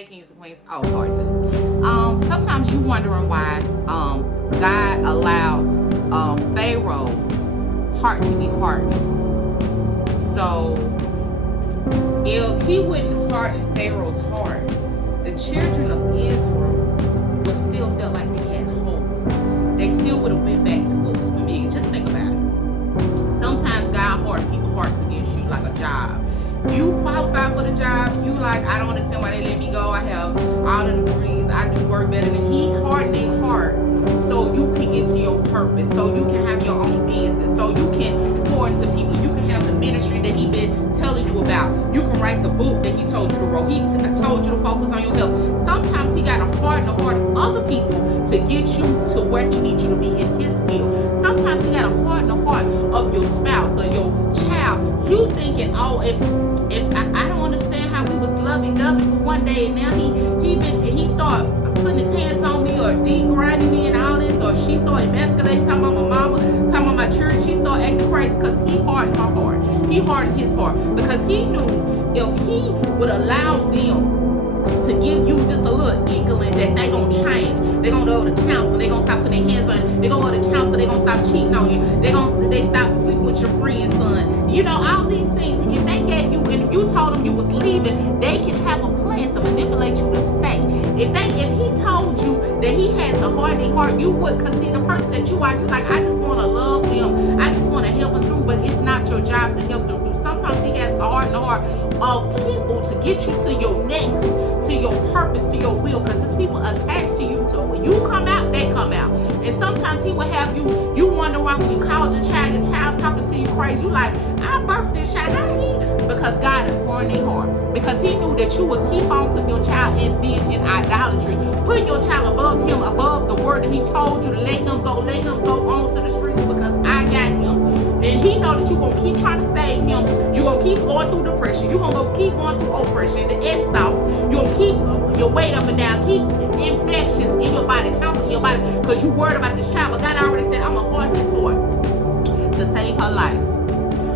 Hey, Kings and Queens. Oh, part two. Sometimes you wondering why God allowed Pharaoh heart to be hardened. So if he wouldn't harden Pharaoh's heart, the children of Israel would still feel like they had hope. They still would have went back to what was familiar. Just think about it. Sometimes God harden people's hearts against you like a job. You qualify for the job. You like, I don't understand why they let me go. I have all the degrees. I do work better than he. Harden their heart so you can get to your purpose. So you can have your own business. So you can pour into people. You can have the ministry that he been telling you about. You can write the book that he told you to write. He told you to focus on your health. Sometimes he got to harden the heart of other people to get you to where he needs you to be in his will. Sometimes he got to harden the heart of your spouse or your child. You thinking, oh, if I don't understand how we was lovey-dovey for one day and now he started putting his hands on me or grinding me and all this, or she started emasculating, talking about my mama, talking about my church. She started acting crazy because he hardened her heart. He hardened his heart because he knew if he would allow them to give you just a little inkling that they gonna change, they gonna go to counsel, they gonna stop putting their hands on you, they gonna go to counsel, they gonna stop cheating on you, they stop sleeping with your friend's son. You know, all these things, if they gave you, and if you told them you was leaving, they can have a plan to manipulate you to stay. If he told you that he had to harden their heart, you would, because see, the person that you are, you're like, I just want to love them, I just want to help them through, but it's not your job to help them through. Sometimes he has to harden the heart of people to get you to your next, to your purpose, to your will, because there's people attached to you, to when you come out, they come out. And sometimes he will have you wonder why when you called your child talking to you crazy, you like, I birthed this child, how he? Because God had hardened their heart, because he knew that you would keep on putting your child in being in idolatry, putting your child above him, above the word that he told you to let him go on to the streets, because I got him. And he know that you're going to keep trying to save him. You're going to keep going through depression. You're going to keep going through oppression, the S-thoughts. You're going to keep your weight up and down. Keep infections in your body, cancer in your body, because you worried about this child. But God already said, I'm going to harden his heart to save her life.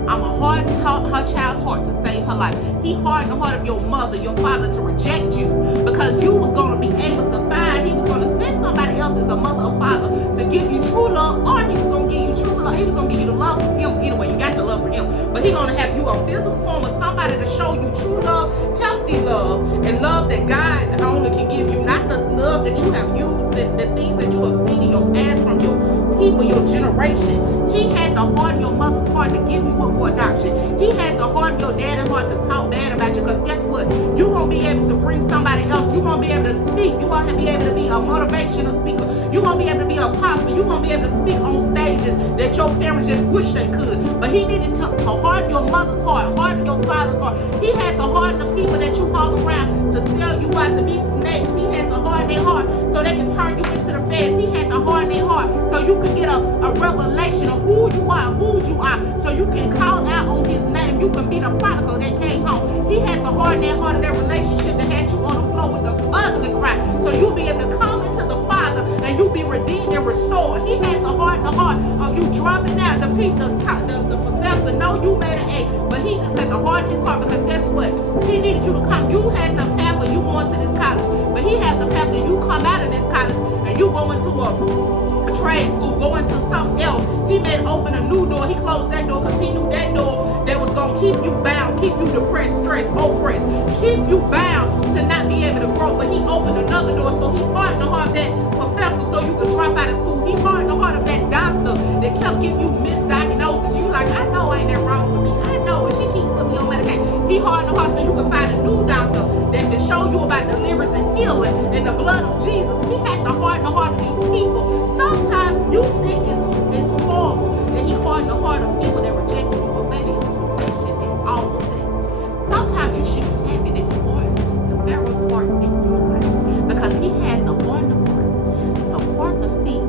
I'm going to harden her child's heart to save her life. He hardened the heart of your mother, your father to reject you because you was going to be able to find, he was going to send somebody else as a mother or father to give you true love, or he was going to give you true love. He was going to give you the love for him. Either way, you got the love for him. But he going to have you a physical form of somebody to show you true love, healthy love, and love that God only can give you, not the love that you have used, the things that you have seen in your past from your people, your generation. He had to harden your mother's heart to give you up for adoption. He had to harden your dad's heart to talk bad about you, because guess what? You're going to be able to bring somebody else. You're going to be able to speak. You're going to be able to be a motivational speaker. You're going to be able to be an apostle. You're going to be able to speak on stages that your parents just wish they could. But he needed to harden your mother's heart, harden your father's heart. He had to harden the people that you hung around to sell you out to be snakes. He had to harden their heart so they can turn you into the feds. He had to harden their heart so you could get a revelation of who you are, so you can call out on his name. You can be the prodigal that came home. He had to harden that heart of that relationship that had you on the floor with the ugly cry, so you'll be able to come into the Father and you'll be redeemed and restored. He had to harden the heart of you dropping out. The professor know you made an A, but he just had to harden his heart, because guess what? He needed you to come. You had the path of you going to this college, but he had the path that you come out of this college and you go into a trade school, go into something else. He made open a new door. He closed that door because he knew that door that was going to keep you bound, keep you depressed, stressed, oppressed, keep you bound to not be able to grow. But he opened another door, so he hardened the heart of that professor so you could drop out of school. He hardened the heart of that doctor that kept giving you misdiagnosis. You like, I know ain't that wrong with me. I know, and she keep putting me on medication. He hardened the heart so you can find a new doctor that can show you about deliverance and healing and the blood of Jesus. He had to harden the heart of these people. Sometimes you think it's horrible that he hardened the heart of people that rejected you, but baby, it was protection and all of that. Sometimes you should be happy that he hardened the Pharaoh's heart in your life, because he had to harden the heart, to part the sea,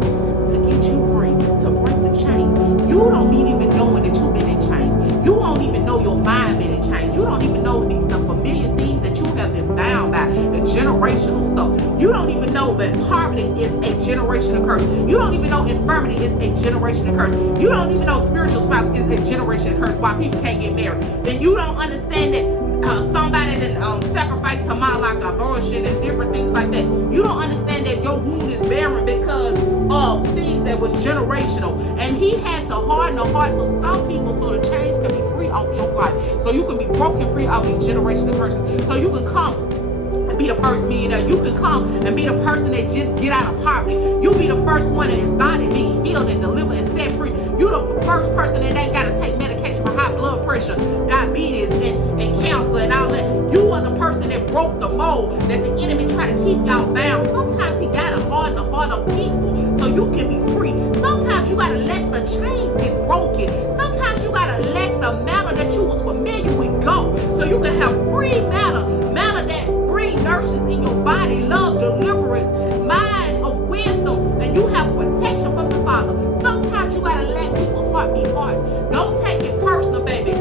to get you free, to break the chains. You don't even knowing that you've been in chains. You don't even know your mind been in chains. You don't even know the familiar things that you have been bound by, the generational stuff. You don't even know that poverty is a generational curse. You don't even know infirmity is a generational curse. You don't even know spiritual spouse is a generational curse, why people can't get married. And you don't understand that somebody that sacrificed to Moloch, abortion, and different things like that. You don't understand that your wound is barren because of things that was generational. And he had to harden the hearts of some people so the chains can be free off your life. So you can be broken free of these generational curses. So you can come and be the first millionaire. You can come and be the person that just get out of poverty. You be the first one that body being healed and delivered and set free. You the first person that ain't got to take medication for high blood pressure, diabetes, and cancer and all that. You are the person that broke the mold that the enemy try to keep y'all bound. Sometimes he got to harden the heart of people so you can be free. Sometimes you got to let the chains get broken. Sometimes you got to let the matter that you was familiar with go so you can have free matter that bring nurses in your body, love, deliverance, mind of wisdom, and you have protection from the Father. Sometimes you got to let people's heart be hardened. Don't take it personal, baby.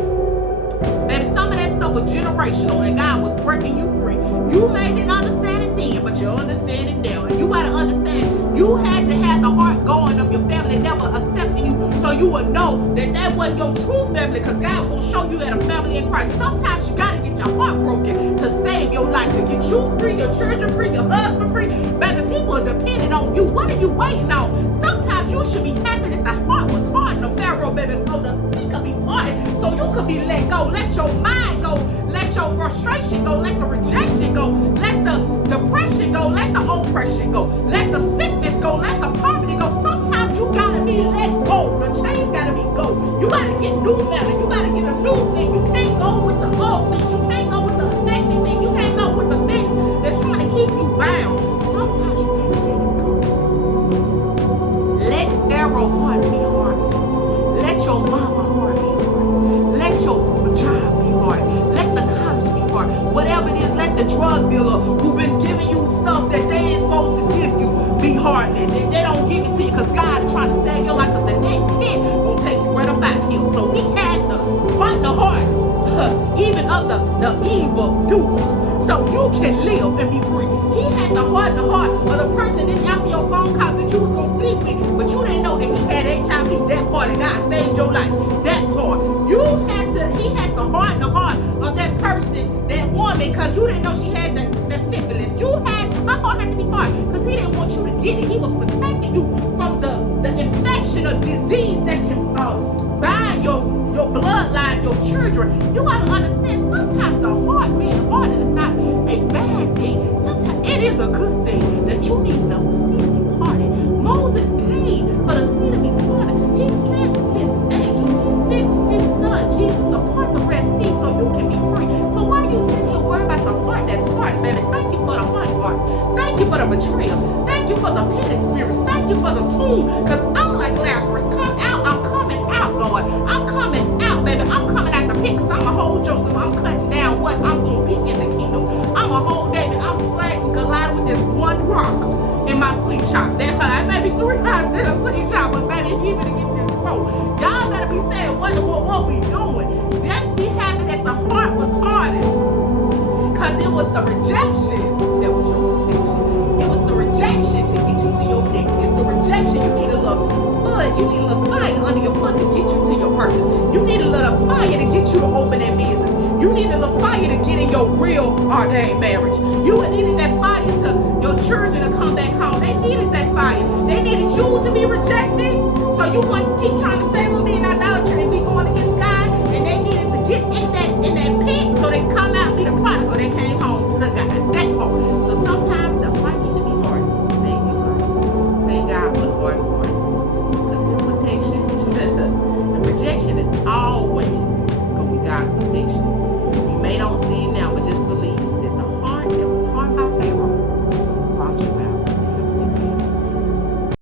Baby, some of that stuff was generational and God was breaking you free. You may didn't understand it then, but you understand it now. And you got to understand, you had to have the heart going of your family never accepting you, so you will know that that wasn't your true family, because God will show you that a family in Christ. Sometimes you got to get your heart broken to save your life, to get you free, your children free, your husband free. Baby, people are depending on you. What are you waiting on? Sometimes you should be happy that the heart was hardened of Pharaoh, baby, so the sea could be parted, so you could be let go. Let your mind go. Let your frustration go. Let the rejection go. Let the depression go. Let the oppression go. Let the sickness go. Let the poverty go. Sometimes you gotta be let go. The chains gotta be go. You gotta get new matter. You gotta get a new thing. You can't go with the old things. You can't go with the affected things. You can't go with the things that's trying to keep you bound. Sometimes you gotta let it go. Let Pharaoh heart be hard. Let your mama heart be hard. Let your job be hard. Let the college be hard. Whatever it is, let the drug dealer who been giving you stuff that they ain't supposed to give you be hardening. They don't give it to you because God is trying to save your life, because the next kid gonna take you right up out of here. So he had to harden the heart even of the evil doer, so you can live and be free. He had to harden the heart of the person that didn't answer your phone calls that you was gonna sleep with, but you didn't know that he had HIV. That part, and God saved your life. That part, he had to harden the heart of that person, that woman, because you didn't know she had the syphilis. My heart had to be hard because he didn't want you to get it. He was protecting you from the infection or disease that can bind your bloodline, your children. You got to understand, sometimes the heart being hardened is not a bad thing. Sometimes it is a good thing that you need the sea to be parted. Moses came for the sea to be parted. He sent his angels. He sent his son Jesus to part the Red Sea so you can be free. So why you sitting here worried about the heart that's hardened, baby? Thank you for the hard hearts. Thank you for the betrayal. Thank you for the pit experience. Thank you for the tomb. Because I'm like Lazarus. Come out. I'm coming out, Lord. I'm coming out, baby. I'm coming out the pit because I'm a whole Joseph. I'm cutting down what I'm going to be in the kingdom. I'm a whole David. I'm sliding Goliath with this one rock in my slingshot. That may be 3 times in a slingshot, but baby, you better get this smoke. Y'all better be saying what we doing. Just be happy that the heart was hardened, because it was the rejection that was your protection. It was the rejection to get you to your next. It's the rejection. You need a little foot. You need a little fire under your foot to get you to your purpose. You need a little fire to get you to open that business. You need a little fire to get in your real ordained marriage. You needed that fire to your children to come back home. They needed that fire. They needed you to be rejected, so you wouldn't keep trying to save them being idolatry and be going against God. And they needed to get in that pit so they come out and be the prodigal. They came home to the God. That part. So sometimes